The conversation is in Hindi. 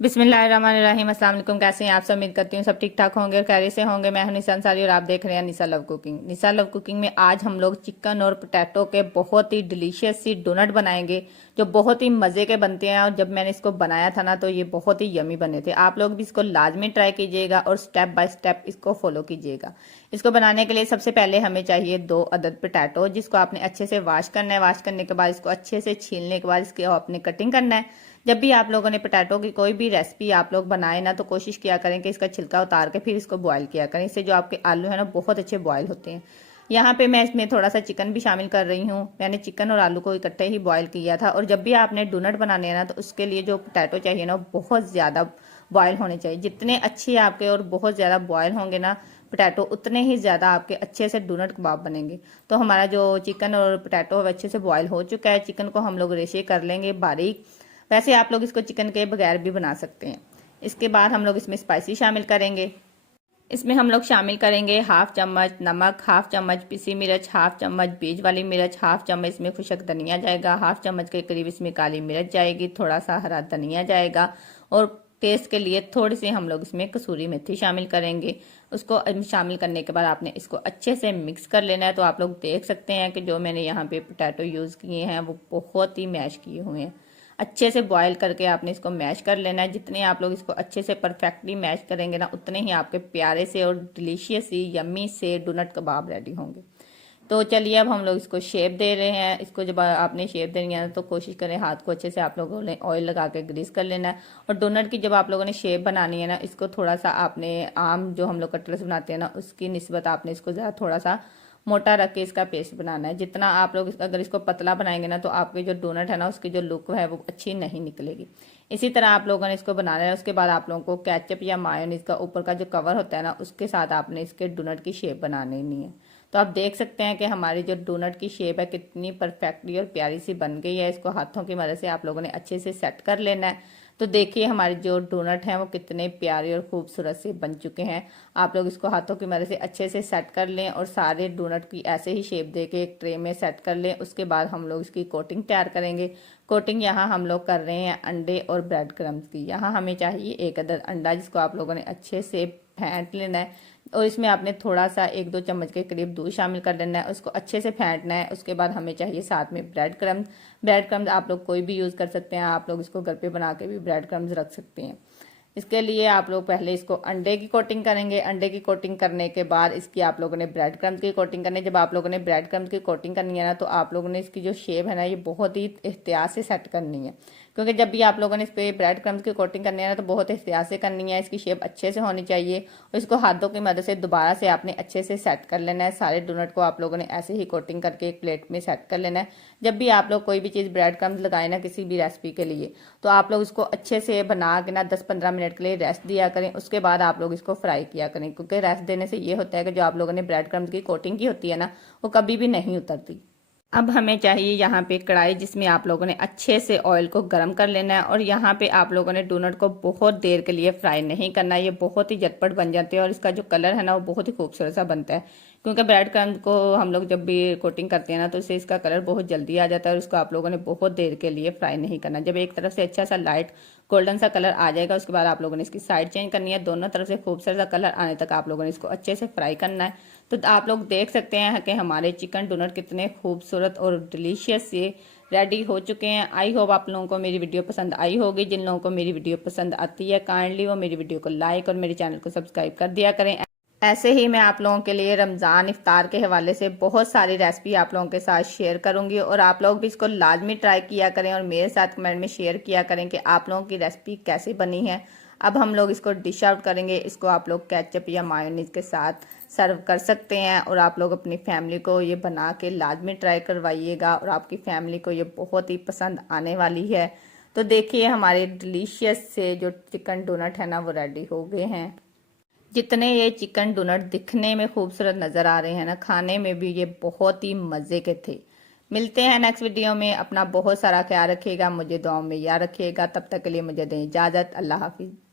बिस्मिल्लाहिर्रहमानिर्रहीम। अस्सलाम वालेकुम। कैसे हैं आप सब? उम्मीद करती हूँ सब ठीक ठाक होंगे और खैरियत से होंगे। मैं हूं निसा अंसारी और आप देख रहे हैं निसा लव कुकिंग। निसा लव कुकिंग में आज हम लोग चिकन और पोटैटो के बहुत ही डिलीशियस सी डोनट बनाएंगे जो बहुत ही मज़े के बनते हैं। और जब मैंने इसको बनाया था ना तो ये बहुत ही यमी बने थे। आप लोग भी इसको लाजमी ट्राई कीजिएगा और स्टेप बाय स्टेप इसको फॉलो कीजिएगा। इसको बनाने के लिए सबसे पहले हमें चाहिए 2 अदद पोटैटो, जिसको आपने अच्छे से वॉश करना है। वॉश करने के बाद इसको अच्छे से छीलने के बाद इसकी आपने कटिंग करना है। जब भी आप लोगों ने पोटैटो की कोई भी रेसिपी आप लोग बनाए ना तो कोशिश किया करें कि इसका छिलका उतार के फिर इसको बॉईल किया करें। इससे जो आपके आलू है ना बहुत अच्छे बॉईल होते हैं। यहाँ पे मैं इसमें थोड़ा सा चिकन भी शामिल कर रही हूँ। मैंने चिकन और आलू को इकट्ठे ही बॉईल किया था। और जब भी आपने डोनट बनाने हैं ना तो उसके लिए जो पोटैटो चाहिए ना बहुत ज़्यादा बॉयल होने चाहिए। जितने अच्छे आपके और बहुत ज़्यादा बॉयल होंगे ना पोटैटो उतने ही ज़्यादा आपके अच्छे से डोनट कबाब बनेंगे। तो हमारा जो चिकन और पोटैटो अच्छे से बॉयल हो चुका है। चिकन को हम लोग रेशे कर लेंगे बारीक। वैसे आप लोग इसको चिकन के बगैर भी बना सकते हैं। इसके बाद हम लोग इसमें स्पाइसी शामिल करेंगे। इसमें हम लोग शामिल करेंगे 1/2 चम्मच नमक, 1/2 चम्मच पिसी मिर्च, 1/2 चम्मच बीज वाली मिर्च, 1/2 चम्मच इसमें खुशक धनिया जाएगा, 1/2 चम्मच के करीब इसमें काली मिर्च जाएगी, थोड़ा सा हरा धनिया जाएगा और टेस्ट के लिए थोड़ी सी हम लोग इसमें कसूरी मेथी शामिल करेंगे। उसको शामिल करने के बाद आपने इसको अच्छे से मिक्स कर लेना है। तो आप लोग देख सकते हैं कि जो मैंने यहाँ पे पोटैटो यूज़ किए हैं वो बहुत ही मैश किए हुए हैं। अच्छे से बॉईल करके आपने इसको मैश कर लेना है। जितने आप लोग इसको अच्छे से परफेक्टली मैश करेंगे ना उतने ही आपके प्यारे से और डिलीशियस ही यम्मी से डोनट कबाब रेडी होंगे। तो चलिए अब हम लोग इसको शेप दे रहे हैं। इसको जब आपने शेप देनी है तो कोशिश करें हाथ को अच्छे से आप लोगों ने ऑयल लगा के ग्रीस कर लेना है। और डोनट की जब आप लोगों ने शेप बनानी है ना इसको थोड़ा सा आपने आम जो हम लोग कटलेट्स बनाते हैं ना उसकी निस्बत आपने इसको ज़रा थोड़ा सा मोटा रख के इसका पेस्ट बनाना है। जितना आप लोग अगर इसको पतला बनाएंगे ना तो आपके जो डोनट है ना उसकी जो लुक है वो अच्छी नहीं निकलेगी। इसी तरह आप लोगों ने इसको बनाना है। उसके बाद आप लोगों को केचप या मायोनीज का ऊपर का जो कवर होता है ना उसके साथ आपने इसके डोनट की शेप बनानी नहीं है। तो आप देख सकते हैं कि हमारी जो डोनट की शेप है कितनी परफेक्टली और प्यारी सी बन गई है। इसको हाथों की मदद से आप लोगों ने अच्छे से सेट कर लेना है। तो देखिए हमारे जो डोनट हैं वो कितने प्यारे और खूबसूरत से बन चुके हैं। आप लोग इसको हाथों की मदद से अच्छे से सेट कर लें और सारे डोनट की ऐसे ही शेप दे के एक ट्रे में सेट कर लें। उसके बाद हम लोग इसकी कोटिंग तैयार करेंगे। कोटिंग यहाँ हम लोग कर रहे हैं अंडे और ब्रेड क्रम्स की। यहाँ हमें चाहिए 1 अदद अंडा जिसको आप लोगों ने अच्छे से फेंट लेना है। और इसमें आपने थोड़ा सा 1-2 चम्मच के करीब दूध शामिल कर लेना है। उसको अच्छे से फेंटना है। उसके बाद हमें चाहिए साथ में ब्रेड क्रम्स। ब्रेड क्रम्स आप लोग कोई भी यूज़ कर सकते हैं। आप लोग इसको घर पे बना के भी ब्रेड क्रम्स रख सकते हैं। इसके लिए आप लोग पहले इसको अंडे की कोटिंग करेंगे। अंडे की कोटिंग करने के बाद इसकी आप लोगों ने ब्रेड क्रम्स की कोटिंग करनी है। जब आप लोगों ने ब्रेड क्रम्स की कोटिंग करनी है ना तो आप लोगों ने इसकी जो शेप है ना ये बहुत ही एहतियात से सेट करनी है। क्योंकि जब भी आप लोगों ने इस पर ब्रेड क्रम्स की कोटिंग करनी है ना तो बहुत एहतियात से करनी है। इसकी शेप अच्छे से होनी चाहिए और इसको हाथों की मदद से दोबारा से आपने अच्छे से सेट कर लेना है। सारे डोनट को आप लोगों ने ऐसे ही कोटिंग करके एक प्लेट में सेट कर लेना है। जब भी आप लोग कोई भी चीज़ ब्रेड क्रम्स लगाए ना किसी भी रेसिपी के लिए तो आप लोग इसको अच्छे से बना के ना 10-15 मिनट के लिए रेस्ट दिया करें। उसके बाद आप लोग इसको फ्राई किया करें। क्योंकि रेस्ट देने से ये होता है कि जो आप लोगों ने ब्रेड क्रम्स की कोटिंग की होती है ना वो कभी भी नहीं उतरती। अब हमें चाहिए यहाँ पे कढ़ाई जिसमें आप लोगों ने अच्छे से ऑयल को गर्म कर लेना है। और यहाँ पे आप लोगों ने डोनट को बहुत देर के लिए फ्राई नहीं करना। ये बहुत ही झटपट बन जाते हैं और इसका जो कलर है ना वो बहुत ही खूबसूरत सा बनता है। क्योंकि ब्रेड क्रम्स को हम लोग जब भी कोटिंग करते हैं ना तो इससे इसका कलर बहुत जल्दी आ जाता है। और इसको आप लोगों ने बहुत देर के लिए फ्राई नहीं करना। जब एक तरफ से अच्छा सा लाइट गोल्डन सा कलर आ जाएगा उसके बाद आप लोगों ने इसकी साइड चेंज करनी है। दोनों तरफ से खूबसूरत सा कलर आने तक आप लोगों ने इसको अच्छे से फ्राई करना है। तो आप लोग देख सकते हैं कि हमारे चिकन डोनट कितने खूबसूरत और डिलीशियस से रेडी हो चुके हैं। आई होप आप लोगों को मेरी वीडियो पसंद आई होगी। जिन लोगों को मेरी वीडियो पसंद आती है काइंडली वो मेरी वीडियो को लाइक और मेरे चैनल को सब्सक्राइब कर दिया करें। ऐसे ही मैं आप लोगों के लिए रमज़ान इफ्तार के हवाले से बहुत सारी रेसिपी आप लोगों के साथ शेयर करूंगी और आप लोग भी इसको लाजमी ट्राई किया करें और मेरे साथ कमेंट में शेयर किया करें कि आप लोगों की रेसिपी कैसी बनी है। अब हम लोग इसको डिश आउट करेंगे। इसको आप लोग केचप या मायोनीज के साथ सर्व कर सकते हैं। और आप लोग अपनी फैमिली को ये बना के लाजमी ट्राई करवाइएगा और आपकी फैमिली को ये बहुत ही पसंद आने वाली है। तो देखिए हमारे डिलीशियस से जो चिकन डोनट है ना वो रेडी हो गए हैं। जितने ये चिकन डोनट दिखने में खूबसूरत नज़र आ रहे हैं ना खाने में भी ये बहुत ही मज़े के थे। मिलते हैं नेक्स्ट वीडियो में। अपना बहुत सारा ख्याल रखिएगा। मुझे दुआओं में याद रखिएगा। तब तक के लिए मुझे दें इजाज़त। अल्लाह हाफिज़।